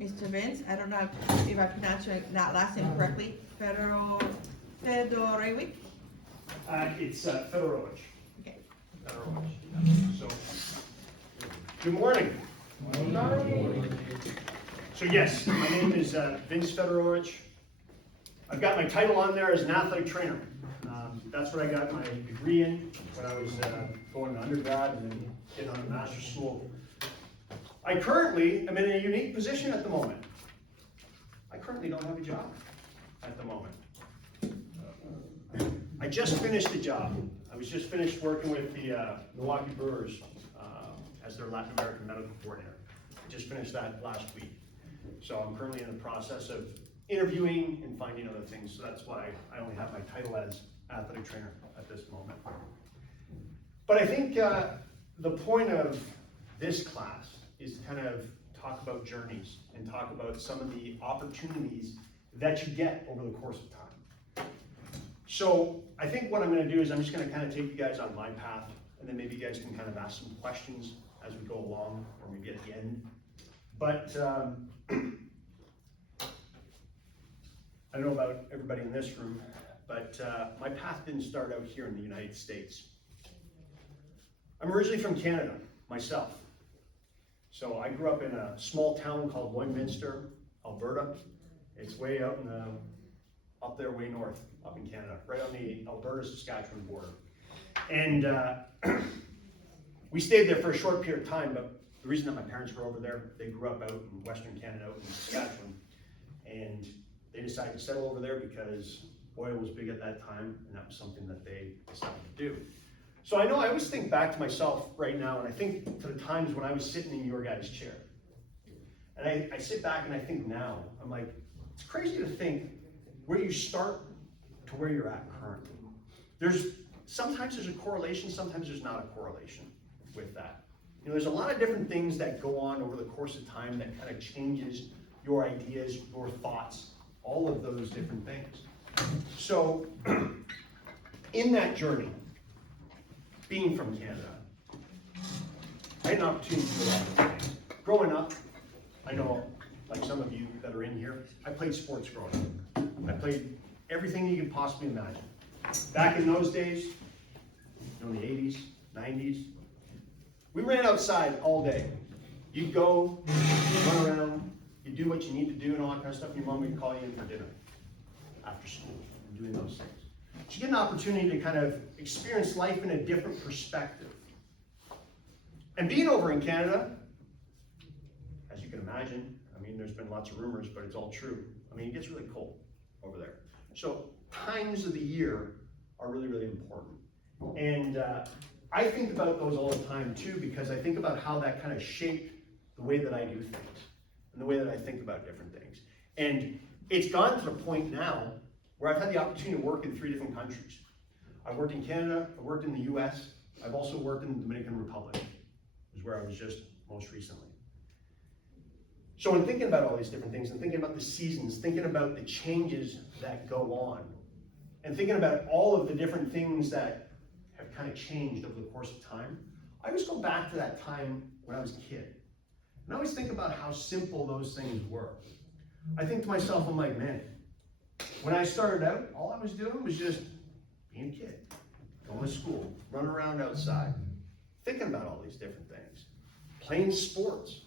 Mr. Vince, I don't know if I pronounced your last name correctly, Fedorovic? It's Fedorovich. Okay. Fedorovich. So, good morning. Good morning. So yes, my name is Vince Fedorovich. I've got my title on there as an athletic trainer. That's what I got my degree in when I was going to undergrad and then getting on to master's school. I currently am in a unique position at the moment. I currently don't have a job at the moment. I just finished a job. I was just finished working with the Milwaukee Brewers as their Latin American medical coordinator. I just finished that last week. So I'm currently in the process of interviewing and finding other things. So that's why I only have my title as athletic trainer at this moment. But I think the point of this class is to kind of talk about journeys and talk about some of the opportunities that you get over the course of time. So I think what I'm going to do is I'm just going to kind of take you guys on my path, and then maybe you guys can kind of ask some questions as we go along, or maybe at the end. But I don't know about everybody in this room, but my path didn't start out here in the United States. I'm originally from Canada, myself. So I grew up in a small town called Lloydminster, Alberta. It's way out in up there way north, up in Canada, right on the Alberta-Saskatchewan border. And we stayed there for a short period of time, but the reason that my parents were over there, they grew up out in Western Canada, out in Saskatchewan, and they decided to settle over there because oil was big at that time, and that was something that they decided to do. So I know I always think back to myself right now, and I think to the times when I was sitting in your guys' chair. And I sit back and I think now, I'm like, it's crazy to think where you start to where you're at currently. Sometimes there's a correlation, sometimes there's not a correlation with that. You know, there's a lot of different things that go on over the course of time that kind of changes your ideas, your thoughts, all of those different things. So, in that journey, being from Canada, I had an opportunity to do a lot of things. Growing up, I know, like some of you that are in here, I played sports growing up. I played everything you could possibly imagine. Back in those days, in the 80s, 90s, we ran outside all day. You'd go, you'd run around, you'd do what you need to do and all that kind of stuff, and your mom would call you in for dinner after school, and doing those things. So you get an opportunity to kind of experience life in a different perspective. And being over in Canada, as you can imagine, I mean, there's been lots of rumors, but it's all true. I mean, it gets really cold over there. So times of the year are really, really important. And I think about those all the time too, because I think about how that kind of shaped the way that I do things and the way that I think about different things. And it's gone to the point now where I've had the opportunity to work in 3 different countries. I've worked in Canada, I've worked in the US, I've also worked in the Dominican Republic, is where I was just most recently. So in thinking about all these different things and thinking about the seasons, thinking about the changes that go on, and thinking about all of the different things that have kind of changed over the course of time, I always go back to that time when I was a kid. And I always think about how simple those things were. I think to myself, I'm like, man, when I started out, all I was doing was just being a kid, going to school, running around outside, thinking about all these different things, playing sports.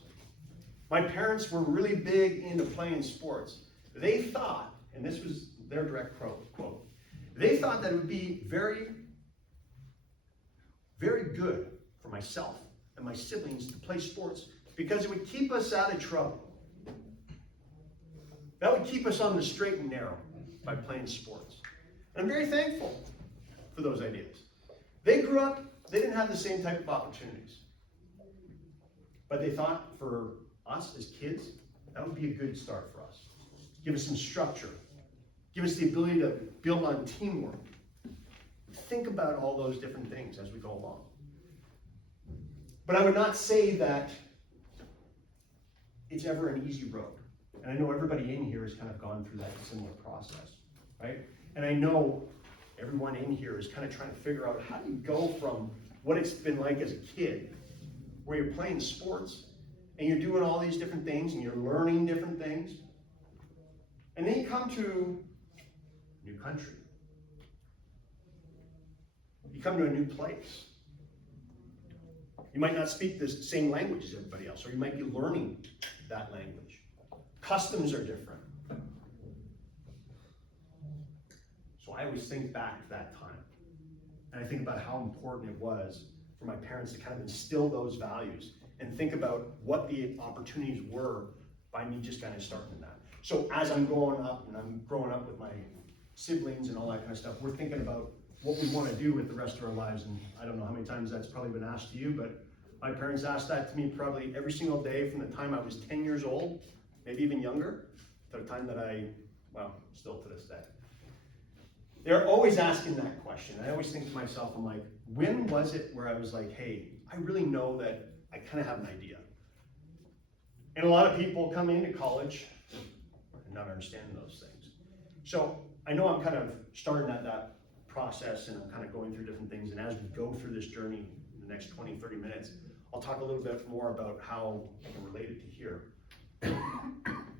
My parents were really big into playing sports. They thought, and this was their direct quote, they thought that it would be very, very good for myself and my siblings to play sports because it would keep us out of trouble. That would keep us on the straight and narrow by playing sports. And I'm very thankful for those ideas. They grew up, they didn't have the same type of opportunities. But they thought for us as kids, that would be a good start for us. Give us some structure. Give us the ability to build on teamwork. Think about all those different things as we go along. But I would not say that it's ever an easy road. And I know everybody in here has kind of gone through that similar process, right? And I know everyone in here is kind of trying to figure out how do you go from what it's been like as a kid, where you're playing sports, and you're doing all these different things, and you're learning different things. And then you come to a new country. You come to a new place. You might not speak the same language as everybody else, or you might be learning that language. Customs are different. So I always think back to that time. And I think about how important it was for my parents to kind of instill those values and think about what the opportunities were by me just kind of starting in that. So as I'm growing up, and I'm growing up with my siblings and all that kind of stuff, we're thinking about what we want to do with the rest of our lives. And I don't know how many times that's probably been asked to you, but my parents asked that to me probably every single day from the time I was 10 years old, maybe even younger, to the time that still to this day. They're always asking that question. I always think to myself, I'm like, when was it where I was like, hey, I really know that I kind of have an idea. And a lot of people come into college and not understanding those things. So I know I'm kind of starting at that process, and I'm kind of going through different things. And as we go through this journey in the next 20, 30 minutes, I'll talk a little bit more about how I can relate it to here.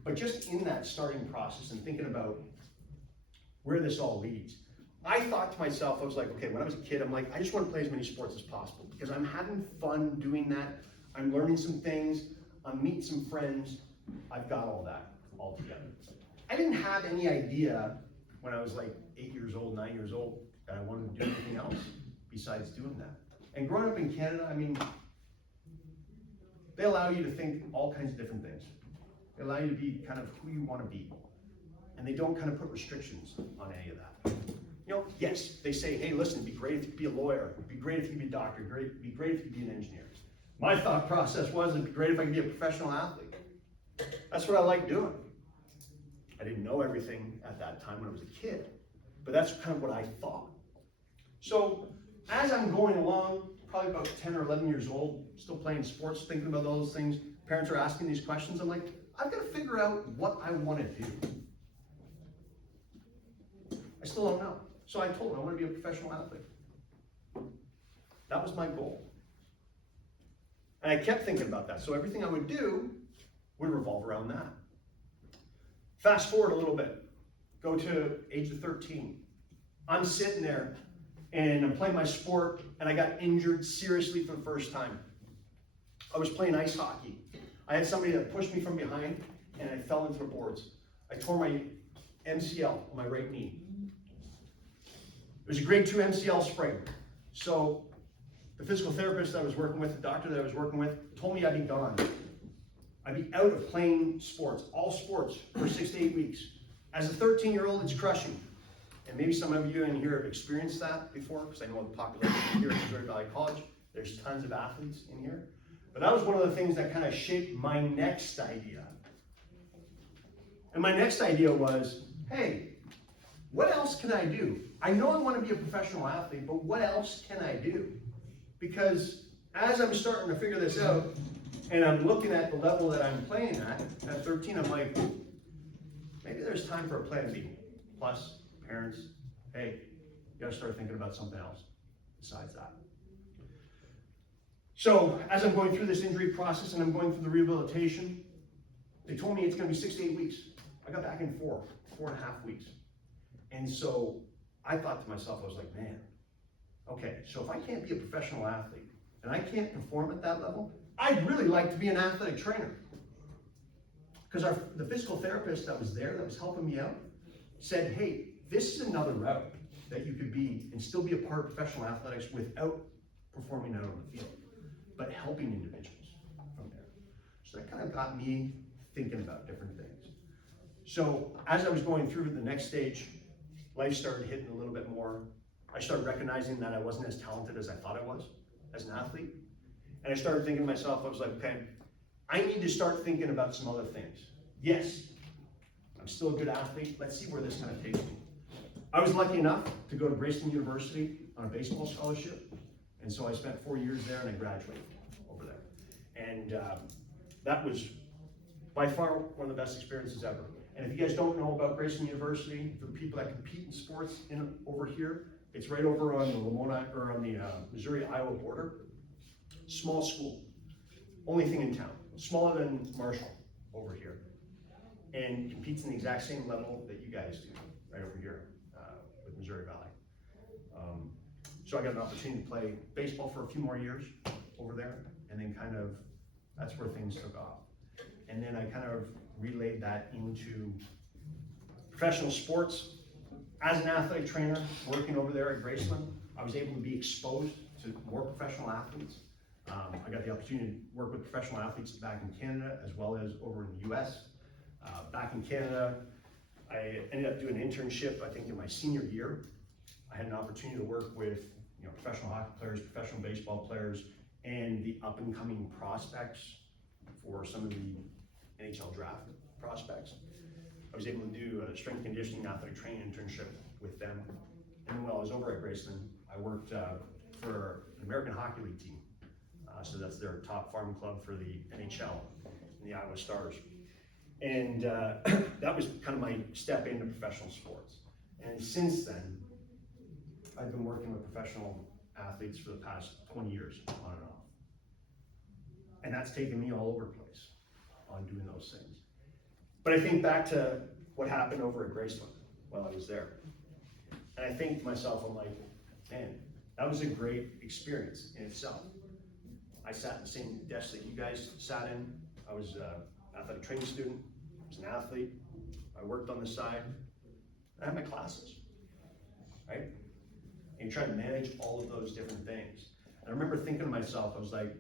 But just in that starting process and thinking about where this all leads, I thought to myself, I was like, okay, when I was a kid, I'm like, I just want to play as many sports as possible because I'm having fun doing that. I'm learning some things. I'm meeting some friends. I've got all that all together. I didn't have any idea when I was like 8 years old, 9 years old, that I wanted to do anything else besides doing that. And growing up in Canada, I mean, they allow you to think all kinds of different things. They allow you to be kind of who you want to be. And they don't kind of put restrictions on any of that. You know, yes, they say, hey, listen, it'd be great if you could be a lawyer. It'd be great if you could be a doctor. It'd be great if you could be an engineer. My thought process was, it'd be great if I could be a professional athlete. That's what I like doing. I didn't know everything at that time when I was a kid, but that's kind of what I thought. So as I'm going along, probably about 10 or 11 years old, still playing sports, thinking about all those things, parents are asking these questions, I'm like, I've got to figure out what I want to do. I still don't know. So I told them I want to be a professional athlete. That was my goal. And I kept thinking about that. So everything I would do would revolve around that. Fast forward a little bit. Go to age of 13. I'm sitting there and I'm playing my sport and I got injured seriously for the first time. I was playing ice hockey. I had somebody that pushed me from behind and I fell into the boards. I tore my MCL on my right knee. It was a grade 2 MCL sprain. So the physical therapist that I was working with, the doctor that I was working with, told me I'd be gone. I'd be out of playing sports, all sports, for 6 to 8 weeks. As a 13-year-old, it's crushing. And maybe some of you in here have experienced that before, because I know the population here at Missouri Valley College, there's tons of athletes in here. But that was one of the things that kind of shaped my next idea. And my next idea was, hey, what else can I do? I know I want to be a professional athlete, but what else can I do? Because as I'm starting to figure this out, and I'm looking at the level that I'm playing at 13, I'm like, maybe there's time for a plan B. Plus, parents, hey, you gotta start thinking about something else besides that. So, as I'm going through this injury process and I'm going through the rehabilitation, they told me it's gonna be 6 to 8 weeks. I got back in 4.5 weeks. And so, I thought to myself, I was like, man, okay, so if I can't be a professional athlete and I can't perform at that level, I'd really like to be an athletic trainer. Because the physical therapist that was there, that was helping me out, said, hey, this is another route that you could be and still be a part of professional athletics without performing out on the field, but helping individuals from there. So that kind of got me thinking about different things. So as I was going through the next stage, life started hitting a little bit more. I started recognizing that I wasn't as talented as I thought I was as an athlete. And I started thinking to myself, I was like, okay, I need to start thinking about some other things. Yes, I'm still a good athlete. Let's see where this kind of takes me. I was lucky enough to go to Bracebridge University on a baseball scholarship. And so I spent 4 years there and I graduated over there. And that was by far one of the best experiences ever. And if you guys don't know about Bracebridge University, for the people that compete in sports over here, it's right over on the Missouri-Iowa border. Small school, only thing in town. smaller than Marshall over here, and competes in the exact same level that you guys do, right over here with Missouri Valley. So I got an opportunity to play baseball for a few more years over there, and then kind of, that's where things took off. And then I kind of relayed that into professional sports. As an athletic trainer, working over there at Graceland, I was able to be exposed to more professional athletes. I got the opportunity to work with professional athletes back in Canada as well as over in the US. Back in Canada, I ended up doing an internship, I think in my senior year. I had an opportunity to work with professional hockey players, professional baseball players, and the up and coming prospects for some of the NHL draft prospects. I was able to do a strength conditioning athletic training internship with them. And then while I was over at Graceland, I worked for an American Hockey League team. So that's their top farm club for the NHL, and the Iowa Stars. And that was kind of my step into professional sports. And since then, I've been working with professional athletes for the past 20 years, on and off. And that's taken me all over the place on doing those things. But I think back to what happened over at Graceland while I was there. And I think to myself, I'm like, man, that was a great experience in itself. I sat in the same desk that you guys sat in. I was an athletic training student, I was an athlete, I worked on the side, I had my classes, right? And you try to manage all of those different things. And I remember thinking to myself, I was like,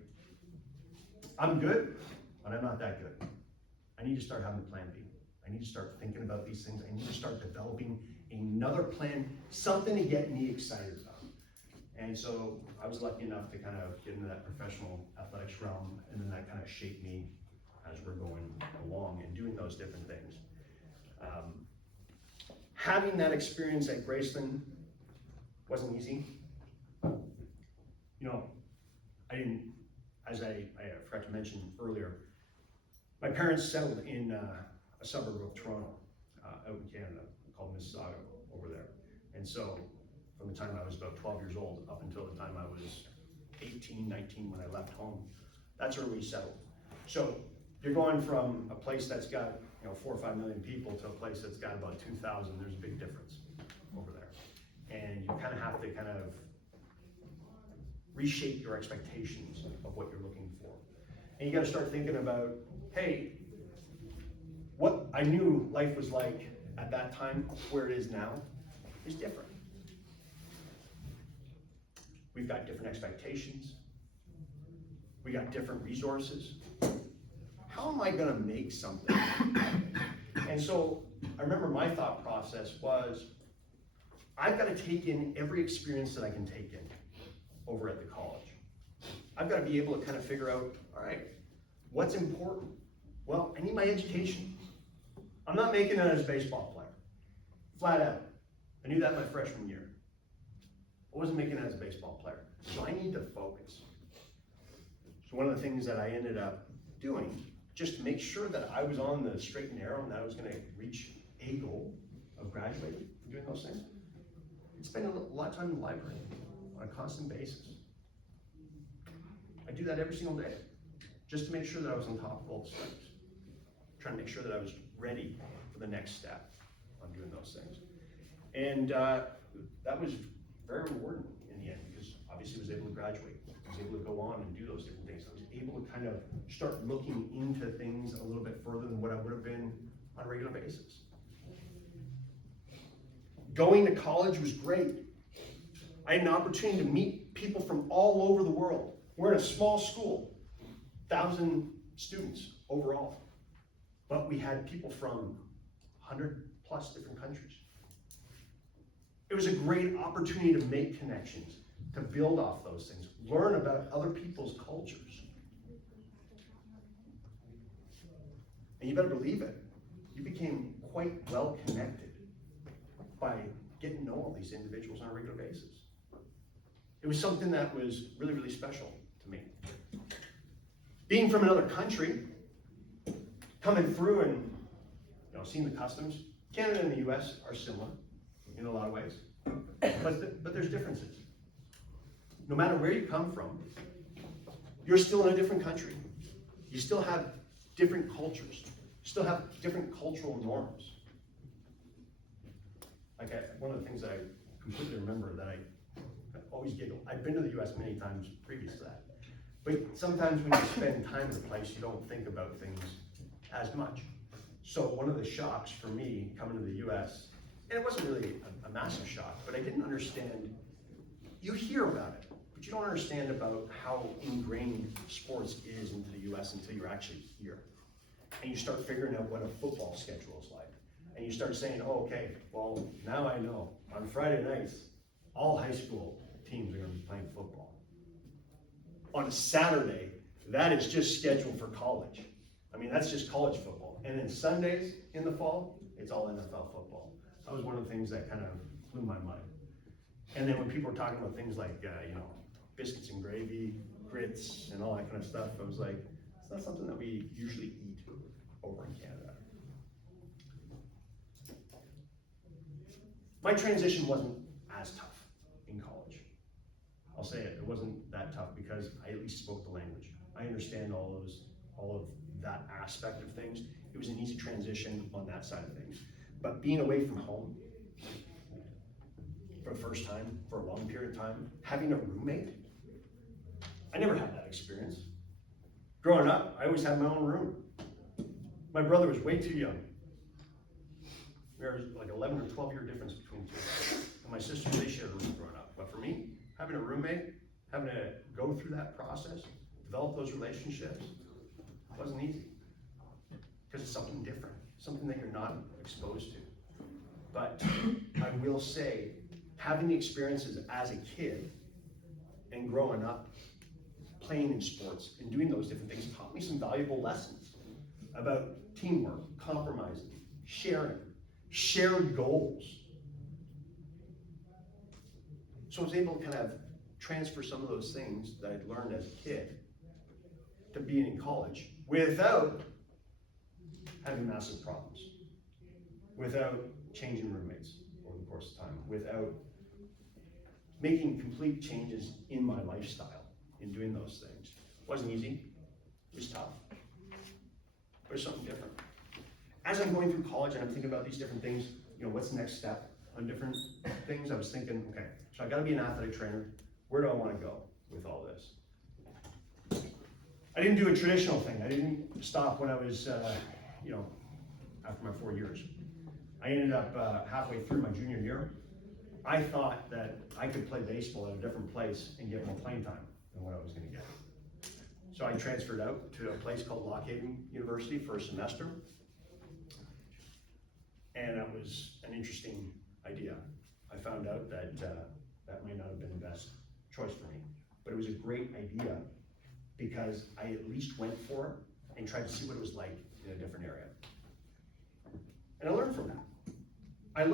I'm good, but I'm not that good. I need to start having a plan B. I need to start thinking about these things. I need to start developing another plan, something to get me excited about. And so I was lucky enough to kind of get into that professional athletics realm, and then that kind of shaped me as we're going along and doing those different things. Having that experience at Graceland wasn't easy. I didn't, as I forgot to mention earlier, my parents settled in a suburb of Toronto, out in Canada, called Mississauga over there. And so from the time I was about 12 years old up until the time I was 18, 19 when I left home, that's where we settled. So you're going from a place that's got 4 or 5 million people to a place that's got about 2,000. There's a big difference over there. And you kind of have to kind of reshape your expectations of what you're looking for. And you got to start thinking about, hey, what I knew life was like at that time, where it is now, is different. We've got different expectations. We got different resources. How am I gonna make something? And so I remember my thought process was, I've got to take in every experience that I can take in over at the college. I've got to be able to kind of figure out, all right, what's important? Well, I need my education. I'm not making it as a baseball player, flat out. I knew that my freshman year. I wasn't making it as a baseball player, so I need to focus. So one of the things that I ended up doing, just to make sure that I was on the straight and narrow and that I was going to reach a goal of graduating and doing those things, spending a lot of time in the library on a constant basis. I do that every single day, just to make sure that I was on top of all the steps, trying to make sure that I was ready for the next step on doing those things. And that was very rewarding in the end, because obviously I was able to graduate. I was able to go on and do those different things. I was able to kind of start looking into things a little bit further than what I would have been on a regular basis. Going to college was great. I had an opportunity to meet people from all over the world. We're in a small school, 1,000 students overall, but we had people from 100 plus different countries. It was a great opportunity to make connections, to build off those things, learn about other people's cultures. And you better believe it, you became quite well connected by getting to know all these individuals on a regular basis. It was something that was really, really special to me. Being from another country, coming through and seeing the customs, Canada and the US are similar in a lot of ways, but there's differences. No matter where you come from, you're still in a different country. You still have different cultures. You still have different cultural norms. Like one of the things that I completely remember that I always giggle. I've been to the US many times previous to that. But sometimes when you spend time in a place, you don't think about things as much. So one of the shocks for me coming to the US, and it wasn't really a massive shock, but I didn't understand, you hear about it, but you don't understand about how ingrained sports is into the US until you're actually here. And you start figuring out what a football schedule is like. And you start saying, oh, okay, well, now I know. On Friday nights, all high school teams are gonna be playing football. On a Saturday, that is just scheduled for college. I mean, that's just college football. And then Sundays in the fall, it's all NFL football. That was one of the things that kind of blew my mind. And then when people were talking about things like, biscuits and gravy, grits, and all that kind of stuff, I was like, it's not something that we usually eat over in Canada. My transition wasn't as tough in college. I'll say it wasn't that tough because I at least spoke the language. I understand all of that aspect of things. It was an easy transition on that side of things. But being away from home for the first time, for a long period of time, having a roommate, I never had that experience. Growing up, I always had my own room. My brother was way too young. There was like 11 or 12-year difference between two. And my sisters, they shared a room growing up. But for me, having a roommate, having to go through that process, develop those relationships, wasn't easy. Because it's something different, something that you're not exposed to. But I will say, having the experiences as a kid and growing up, playing in sports and doing those different things taught me some valuable lessons about teamwork, compromising, sharing, shared goals. So I was able to kind of transfer some of those things that I'd learned as a kid to being in college without having massive problems, without changing roommates over the course of time, without making complete changes in my lifestyle in doing those things. It wasn't easy, it was tough, but it's something different. As I'm going through college and I'm thinking about these different things, what's the next step on different things? I was thinking, okay, so I gotta be an athletic trainer. Where do I wanna go with all this? I didn't do a traditional thing. I didn't stop when I was, after my 4 years. I ended up halfway through my junior year. I thought that I could play baseball at a different place and get more playing time than what I was gonna get. So I transferred out to a place called Lockhaven University for a semester. And that was an interesting idea. I found out that that might not have been the best choice for me, but it was a great idea because I at least went for it and tried to see what it was like in a different area. And I learned from that. I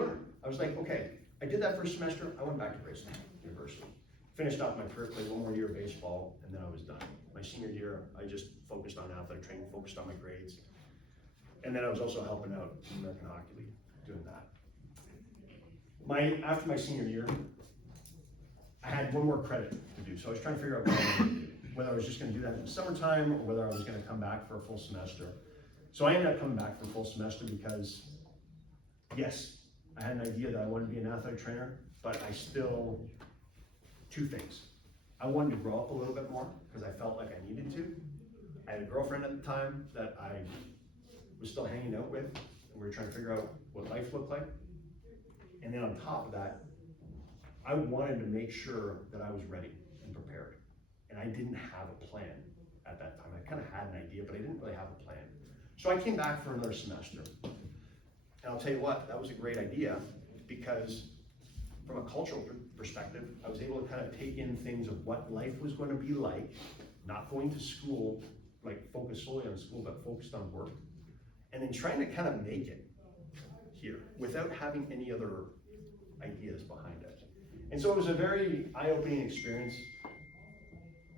was like, okay, I did that first semester, I went back to Grayson University. Finished off my career, played one more year of baseball, and then I was done. My senior year, I just focused on athletic training, focused on my grades. And then I was also helping out in the American Hockey League, doing that. After my senior year, I had one more credit to do, so I was trying to figure out what I wanted to do, whether I was just gonna do that in the summertime or whether I was gonna come back for a full semester. So I ended up coming back for a full semester because, yes, I had an idea that I wanted to be an athletic trainer, but two things. I wanted to grow up a little bit more because I felt like I needed to. I had a girlfriend at the time that I was still hanging out with, and we were trying to figure out what life looked like. And then on top of that, I wanted to make sure that I was ready and prepared. And I didn't have a plan at that time. I kind of had an idea, but I didn't really have a plan. So I came back for another semester. And I'll tell you what, that was a great idea because from a cultural perspective, I was able to kind of take in things of what life was going to be like, not going to school, like focused solely on school, but focused on work. And then trying to kind of make it here without having any other ideas behind it. And so it was a very eye-opening experience.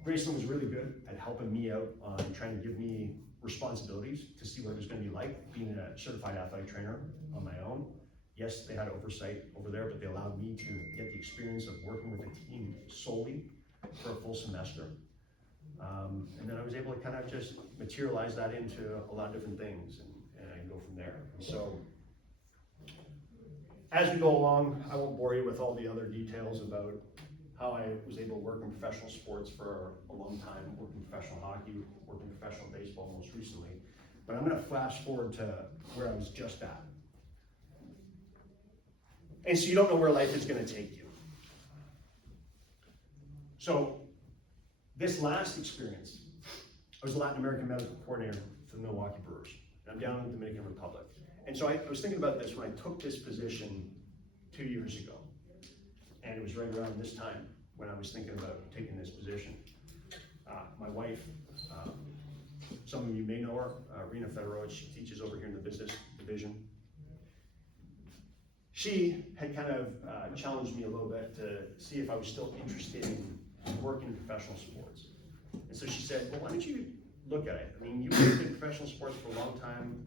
Grayson was really good at helping me out on trying to give me responsibilities to see what it was going to be like being a certified athletic trainer on my own. Yes, they had oversight over there, but they allowed me to get the experience of working with a team solely for a full semester. And then I was able to kind of just materialize that into a lot of different things and go from there. And so, as we go along, I won't bore you with all the other details about how I was able to work in professional sports for a long time, worked in professional hockey, worked in professional baseball most recently. But I'm gonna flash forward to where I was just at. And so you don't know where life is gonna take you. So this last experience, I was a Latin American medical coordinator for the Milwaukee Brewers. And I'm down in the Dominican Republic. And so I was thinking about this when I took this position 2 years ago. And it was right around this time when I was thinking about taking this position. My wife, some of you may know her, Rena Federowicz, she teaches over here in the business division. She had kind of challenged me a little bit to see if I was still interested in working in professional sports. And so she said, well, why don't you look at it? I mean, you've worked in professional sports for a long time.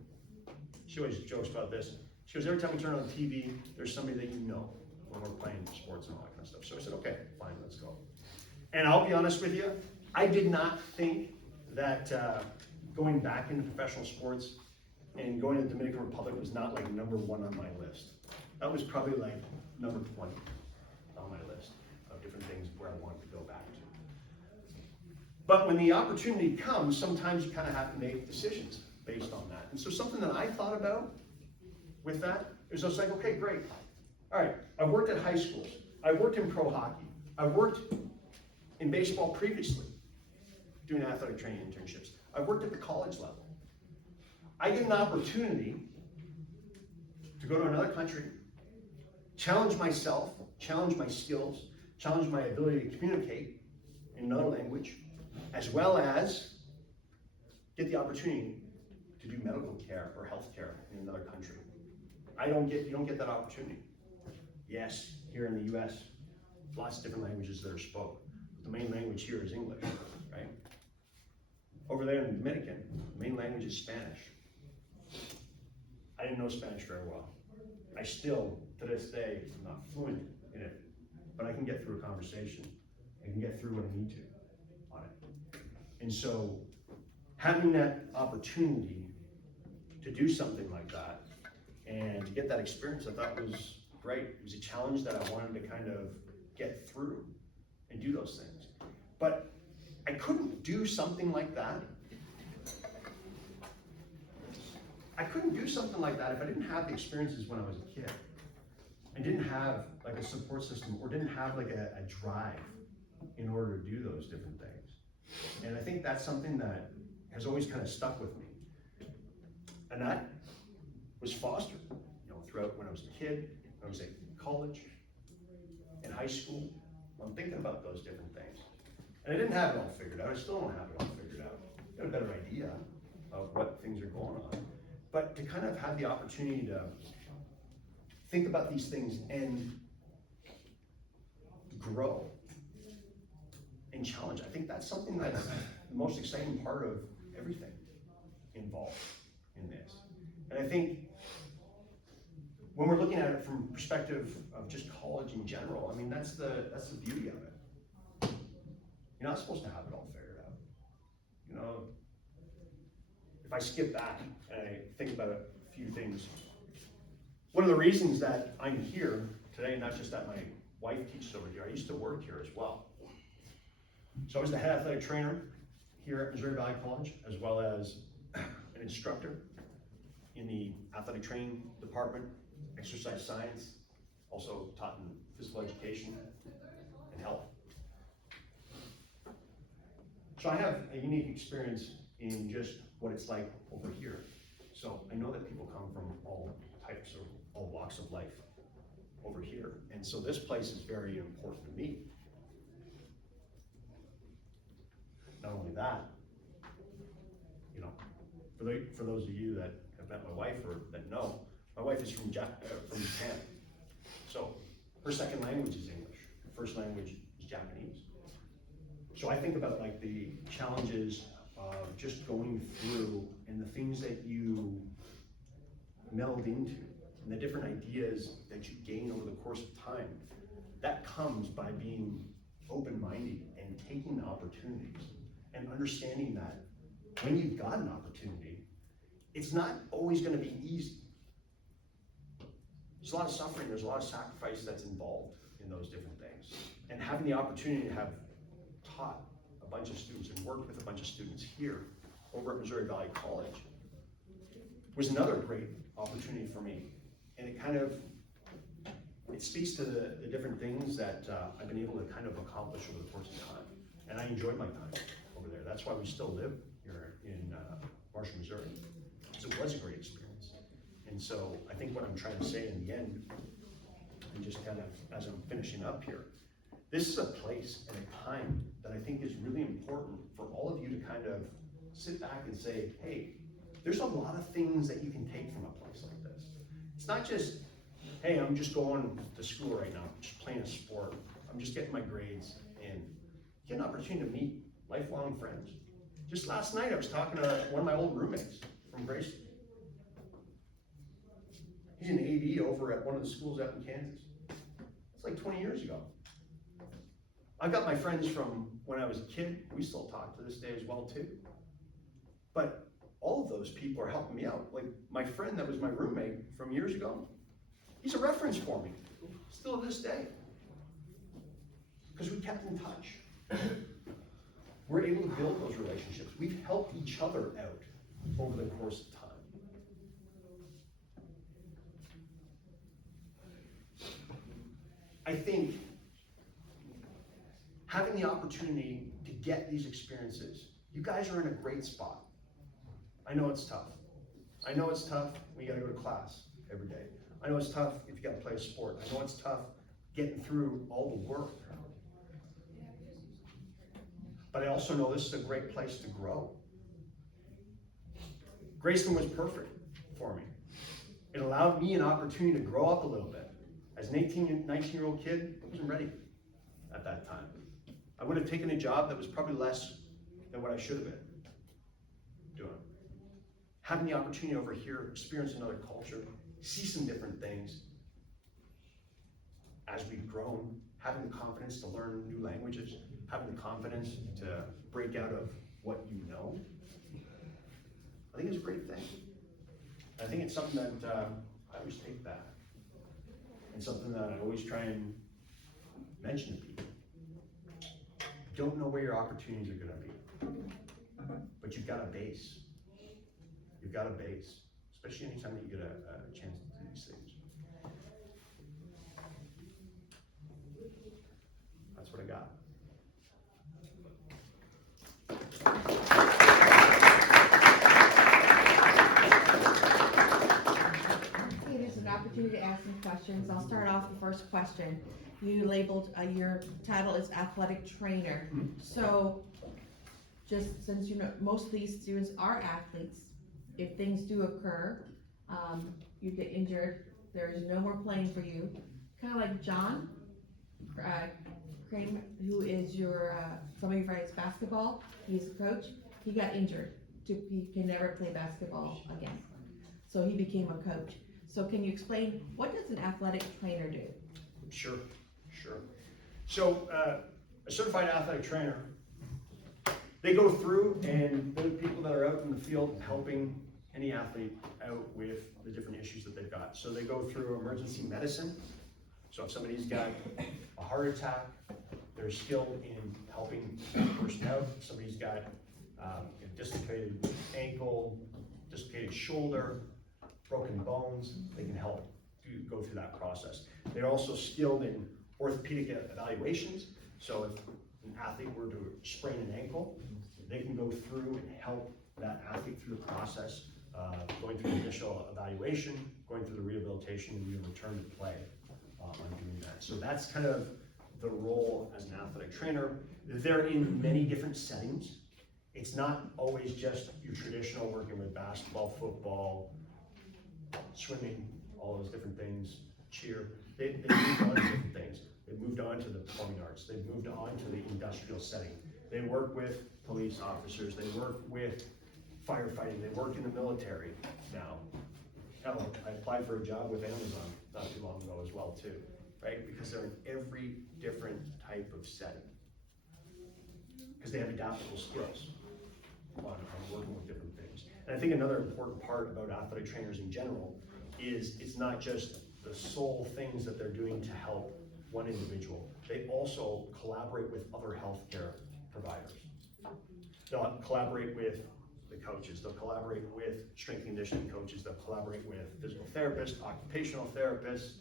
She always jokes about this. She goes, every time we turn on TV, there's somebody that you know when we're playing sports and all that kind of stuff. So I said, okay, fine, let's go. And I'll be honest with you, I did not think that going back into professional sports and going to the Dominican Republic was not like number 1 on my list. That was probably like number 20 on my list of different things where I wanted to go back to. But when the opportunity comes, sometimes you kind of have to make decisions based on that. And so something that I thought about with that is I was like, okay, great. All right, I've worked at high schools. I've worked in pro hockey. I've worked in baseball previously, doing athletic training internships. I've worked at the college level. I get an opportunity to go to another country, challenge myself, challenge my skills, challenge my ability to communicate in another language, as well as get the opportunity to do medical care or health care in another country. You don't get that opportunity. Yes, here in the US, lots of different languages that are spoken. The main language here is English, right? Over there in the Dominican, the main language is Spanish. I didn't know Spanish very well. I still, to this day, am not fluent in it, but I can get through a conversation. I can get through what I need to on it. And so, having that opportunity to do something like that and to get that experience, I thought was great. It was a challenge that I wanted to kind of get through and do those things. But I couldn't do something like that. I couldn't do something like that if I didn't have the experiences when I was a kid. I didn't have like a support system or didn't have like a drive in order to do those different things. And I think that's something that has always kind of stuck with me. And that was fostered, throughout when I was a kid, when I was in college, in high school. I'm thinking about those different things. And I didn't have it all figured out. I still don't have it all figured out. I got a better idea of what things are going on. But to kind of have the opportunity to think about these things and grow and challenge, I think that's something that's the most exciting part of everything involved in this. And I think when we're looking at it from the perspective of just college in general, I mean, that's the beauty of it. You're not supposed to have it all figured out. If I skip back and I think about a few things, one of the reasons that I'm here today, not just that my wife teaches over here, I used to work here as well. So I was the head athletic trainer here at Missouri Valley College, as well as an instructor in the athletic training department, exercise science, also taught in physical education and health. So I have a unique experience in just what it's like over here. So I know that people come from all types of, all walks of life over here. And so this place is very important to me. Not only that, for those of you that have met my wife or that know, my wife is from Japan. So her second language is English. Her first language is Japanese. So I think about like the challenges of just going through and the things that you meld into and the different ideas that you gain over the course of time. That comes by being open-minded and taking opportunities and understanding that when you've got an opportunity, it's not always going to be easy. There's a lot of suffering, there's a lot of sacrifice that's involved in those different things. And having the opportunity to have taught a bunch of students and worked with a bunch of students here over at Missouri Valley College was another great opportunity for me. And it speaks to the different things that I've been able to kind of accomplish over the course of time. And I enjoyed my time over there. That's why we still live here in Marshall, Missouri. So it was a great experience. And so I think what I'm trying to say in the end, and just kind of as I'm finishing up here, this is a place and a time that I think is really important for all of you to kind of sit back and say, hey, there's a lot of things that you can take from a place like this. It's not just, hey, I'm just going to school right now, I'm just playing a sport, I'm just getting my grades, and you get an opportunity to meet lifelong friends. Just last night, I was talking to one of my old roommates from Grayson. He's an AD over at one of the schools out in Kansas. It's like 20 years ago. I've got my friends from when I was a kid. We still talk to this day as well too. But all of those people are helping me out. Like my friend that was my roommate from years ago, he's a reference for me, still to this day. Because we kept in touch. We're able to build those relationships. We've helped each other out over the course of time. I think having the opportunity to get these experiences, you guys are in a great spot. I know it's tough. I know it's tough when you gotta go to class every day. I know it's tough if you gotta play a sport. I know it's tough getting through all the work. But I also know this is a great place to grow. Grayson was perfect for me. It allowed me an opportunity to grow up a little bit. As an 19-year-old kid, I wasn't ready at that time. I would have taken a job that was probably less than what I should have been doing. Having the opportunity over here, experience another culture, see some different things. As we've grown, having the confidence to learn new languages, having the confidence to break out of what you know, I think it's a great thing. I think it's something that I always take back, and something that I always try and mention to people. You don't know where your opportunities are gonna be, but you've got a base. You've got a base, especially anytime that you get a chance to do these things. That's what I got. Okay, there's an opportunity to ask some questions. I'll start off the first question. You labeled your title is athletic trainer. So, just since you know most of these students are athletes, if things do occur, you get injured, there's no more playing for you. Kind of like John Crane, who is your some of your friends basketball. He's a coach. He got injured. He can never play basketball again. So he became a coach. So can you explain what does an athletic trainer do? Sure. So a certified athletic trainer, they go through and they're people that are out in the field helping any athlete out with the different issues that they've got. So they go through emergency medicine. So if somebody's got a heart attack, they're skilled in helping that person out. If somebody's got a dislocated ankle, dislocated shoulder, broken bones, they can help go through that process. They're also skilled in orthopedic evaluations. So if an athlete were to sprain an ankle, they can go through and help that athlete through the process, going through the initial evaluation, going through the rehabilitation, and your return to play on doing that. So that's kind of the role as an athletic trainer. They're in many different settings. It's not always just your traditional working with basketball, football, swimming, all those different things, cheer. They've moved on to different things. They've moved on to the performing arts. They've moved on to the industrial setting. They work with police officers. They work with firefighting. They work in the military now. Hell, I applied for a job with Amazon not too long ago as well too, right? Because they're in every different type of setting. because they have adaptable skills on working with different things. And I think another important part about athletic trainers in general is it's not just the sole things that they're doing to help one individual. They also collaborate with other healthcare providers. They'll collaborate with the coaches, they'll collaborate with strength and conditioning coaches, they'll collaborate with physical therapists, occupational therapists,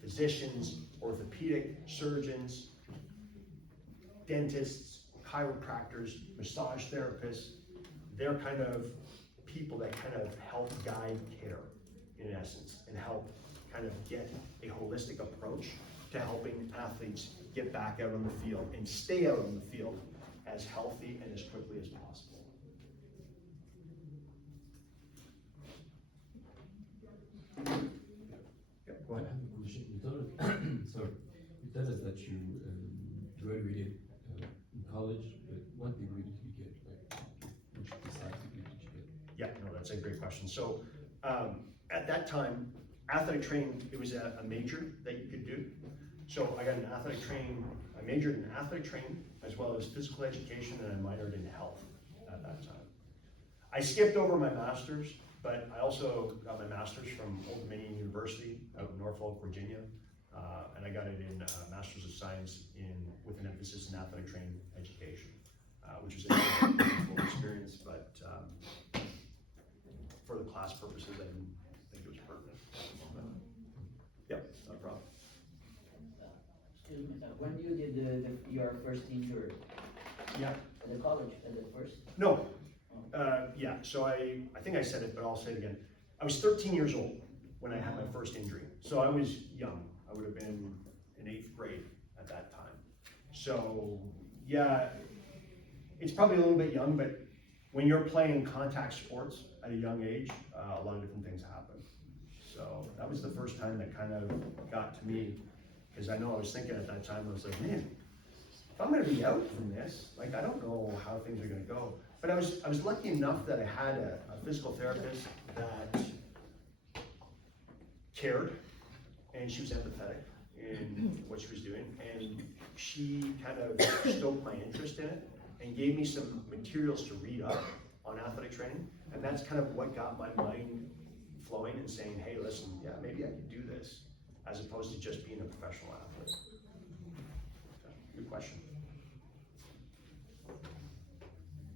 physicians, orthopedic surgeons, dentists, chiropractors, massage therapists. They're kind of people that kind of help guide care in essence and help kind of get a holistic approach to helping athletes get back out on the field and stay out on the field as healthy and as quickly as possible. Yeah, go I ahead. have a question. You told us, sorry, you told us that you graduated in college, but what degree did you get? Like, which precise degree did you get? Yeah, no, that's a great question. So at that time, athletic training, it was a major that you could do. So I got an athletic training, I majored in athletic training as well as physical education, and I minored in health at that time. I skipped over my master's, but I also got my master's from Old Dominion University out in Norfolk, Virginia. And I got it in Master's of Science with an emphasis in athletic training education, which was a wonderful experience, but for the class purposes, I didn't think it was pertinent at the moment. Yep, not a problem. Excuse me, sir. When you did your first injury Yeah. at the college, at the first? No. Yeah, so I think I said it, but I'll say it again. I was 13 years old when I had my first injury. So I was young. I would have been in 8th grade at that time. So yeah, it's probably a little bit young, but when you're playing contact sports at a young age, a lot of different things happen. So that was the first time that kind of got to me, because I know I was thinking at that time, I was like, man, if I'm gonna be out from this, like, I don't know how things are gonna go. But I was lucky enough that I had a physical therapist that cared, and she was empathetic in what she was doing, and she kind of stoked my interest in it and gave me some materials to read up on athletic training, and that's kind of what got my mind flowing and saying, hey, listen, yeah, maybe I could do this, as opposed to just being a professional athlete. Good question.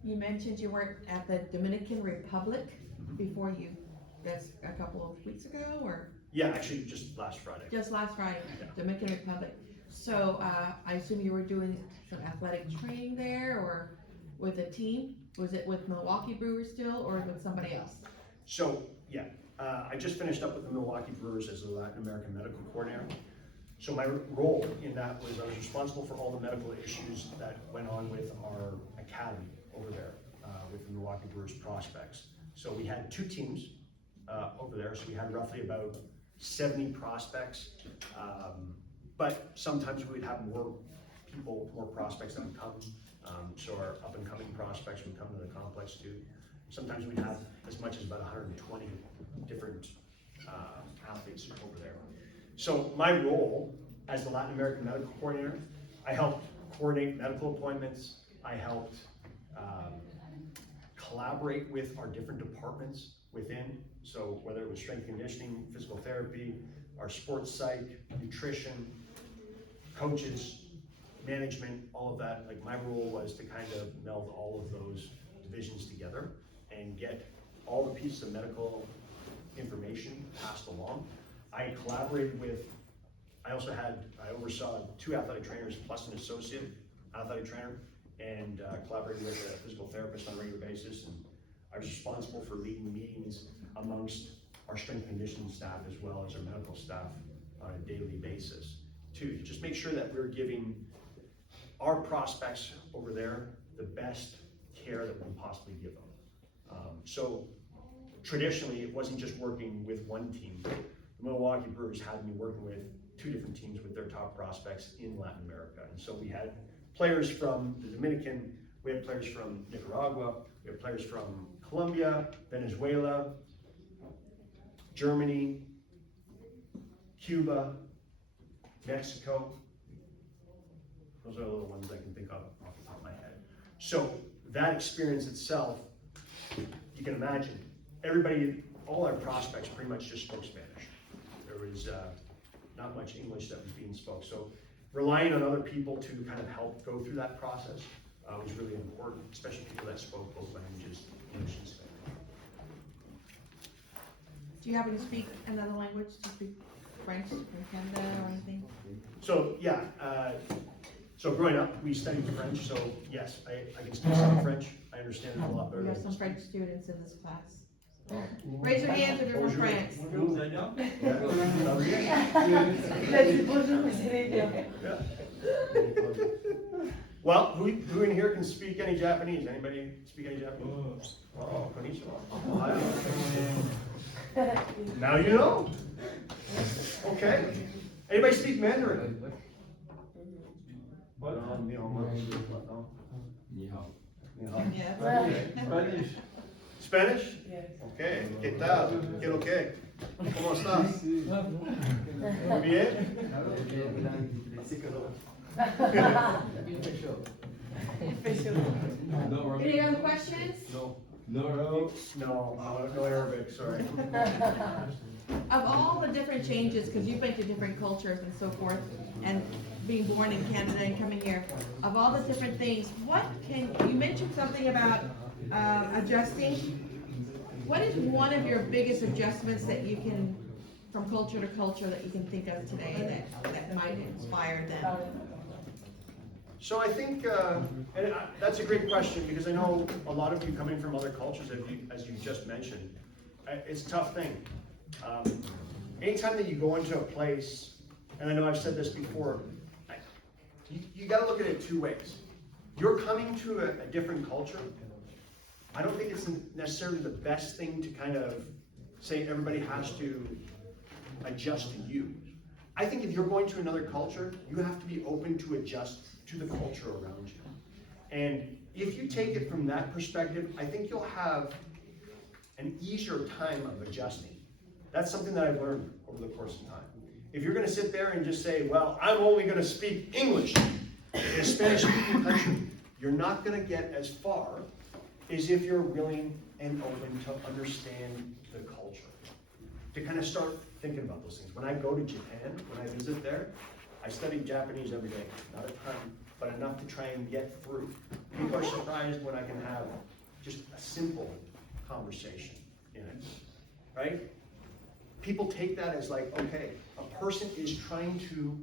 You mentioned you worked at the Dominican Republic before that's a couple of weeks ago, or Yeah, actually, just last Friday. just last Friday, Yeah. Dominican Republic. So, I assume you were doing some athletic training there, or with a team? Was it with Milwaukee Brewers still, or with somebody else? So, yeah, I just finished up with the Milwaukee Brewers as the Latin American Medical Coordinator. So my role in that was I was responsible for all the medical issues that went on with our academy over there with the Milwaukee Brewers prospects. So we had 2 teams over there, so we had roughly about 70 prospects, but sometimes we would have more prospects that would come, so our up and coming prospects would come to the complex too. Sometimes we'd have as much as about 120 different athletes over there. So my role as the Latin American Medical Coordinator, I helped coordinate medical appointments, I helped collaborate with our different departments within, so whether it was strength conditioning, physical therapy, our sports psych, nutrition, coaches, management, all of that. Like, my role was to kind of meld all of those divisions together and get all the pieces of medical information passed along. I collaborated with, I oversaw 2 athletic trainers plus an associate athletic trainer, and collaborated with a physical therapist on a regular basis. And I was responsible for leading meetings amongst our strength conditioning staff as well as our medical staff on a daily basis to just make sure that we're giving our prospects over there the best care that we can possibly give them. So traditionally, it wasn't just working with one team. The Milwaukee Brewers had me working with 2 different teams with their top prospects in Latin America. And so we had players from the Dominican, we had players from Nicaragua, we had players from Colombia, Venezuela, Germany, Cuba, Mexico. Those are the little ones I can think of off the top of my head. So that experience itself, you can imagine, everybody, all our prospects pretty much just spoke Spanish. There was not much English that was being spoke. So relying on other people to kind of help go through that process was really important, especially people that spoke both languages, English and Spanish. Do you happen to speak another language? Do you speak French from Canada or anything? So yeah, so growing up, we studied French, so yes, I can speak some French. I understand it a lot better. We have than I some speak. French students in this class. Raise your hands if you're from France. Yeah. Well, who in here can speak any Japanese? Anybody speak any Japanese? Oh, konnichiwa. Now you know. Okay. Anybody speak Mandarin? What? Ni hao. Yeah. Okay. Spanish? Yes. Okay. ¿Qué tal? ¿Qué lo que? ¿Cómo estás? Muy bien. No, Any other questions? No Arabic, sorry. Of all the different changes, because you've been to different cultures and so forth, and being born in Canada and coming here, of all the different things, you mentioned something about adjusting. What is one of your biggest adjustments that you can, from culture to culture, that you can think of today that might inspire them? So I think, that's a great question, because I know a lot of you coming from other cultures, as you just mentioned, it's a tough thing. Anytime that you go into a place, and I know I've said this before, you gotta look at it two ways. You're coming to a different culture. I don't think it's necessarily the best thing to kind of say everybody has to adjust to you. I think if you're going to another culture, you have to be open to adjust to the culture around you. And if you take it from that perspective, I think you'll have an easier time of adjusting. That's something that I've learned over the course of time. If you're gonna sit there and just say, well, I'm only gonna speak English in a Spanish-speaking country, you're not gonna get as far as if you're willing and open to understand the culture. To kind of start thinking about those things. When I go to Japan, when I visit there, I study Japanese every day. Not a ton, but enough to try and get through. People are surprised when I can have just a simple conversation in it, right? People take that as like, okay, a person is trying to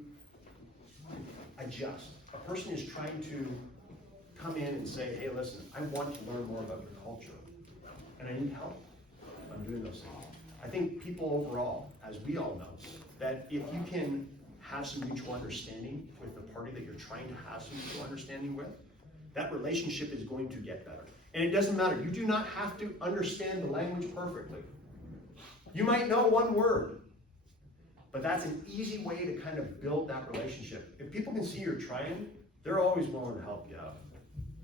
adjust. A person is trying to come in and say, hey, listen, I want to learn more about your culture, and I need help. I'm doing those things. I think people overall, as we all know, that if you can have some mutual understanding with the party that you're trying to have some mutual understanding with, that relationship is going to get better. And it doesn't matter. You do not have to understand the language perfectly. You might know one word, but that's an easy way to kind of build that relationship. If people can see you're trying, they're always willing to help you out.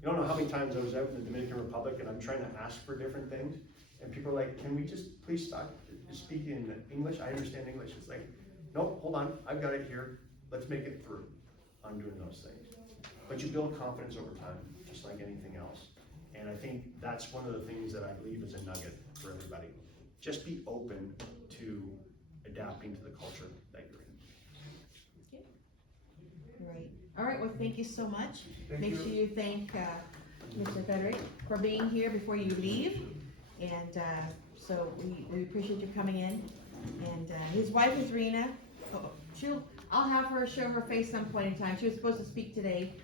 You don't know how many times I was out in the Dominican Republic and I'm trying to ask for different things, and people are like, can we just please stop speaking in English? I understand English. It's like, nope, hold on, I've got it here. Let's make it through. I'm doing those things. But you build confidence over time, just like anything else. And I think that's one of the things that I leave as a nugget for everybody. Just be open to adapting to the culture that you're in. Great. All right, well, thank you so much. Make sure you thank Mr. Frederick for being here before you leave. And so we appreciate you coming in. And his wife is Rena. I'll have her show her face some point in time. She was supposed to speak today,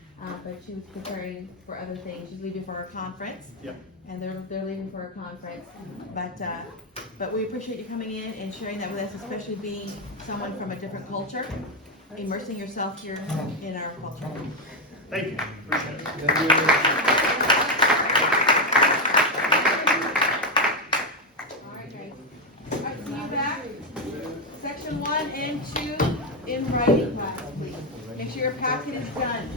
but she was preparing for other things. She's leaving for her conference. Yep. And they're leaving for a conference. But we appreciate you coming in and sharing that with us, especially being someone from a different culture, immersing yourself here in our culture. Thank you. Appreciate it. All right, guys. All right, see you back. Section 1 and 2 in writing class, please. Make sure your packet is done.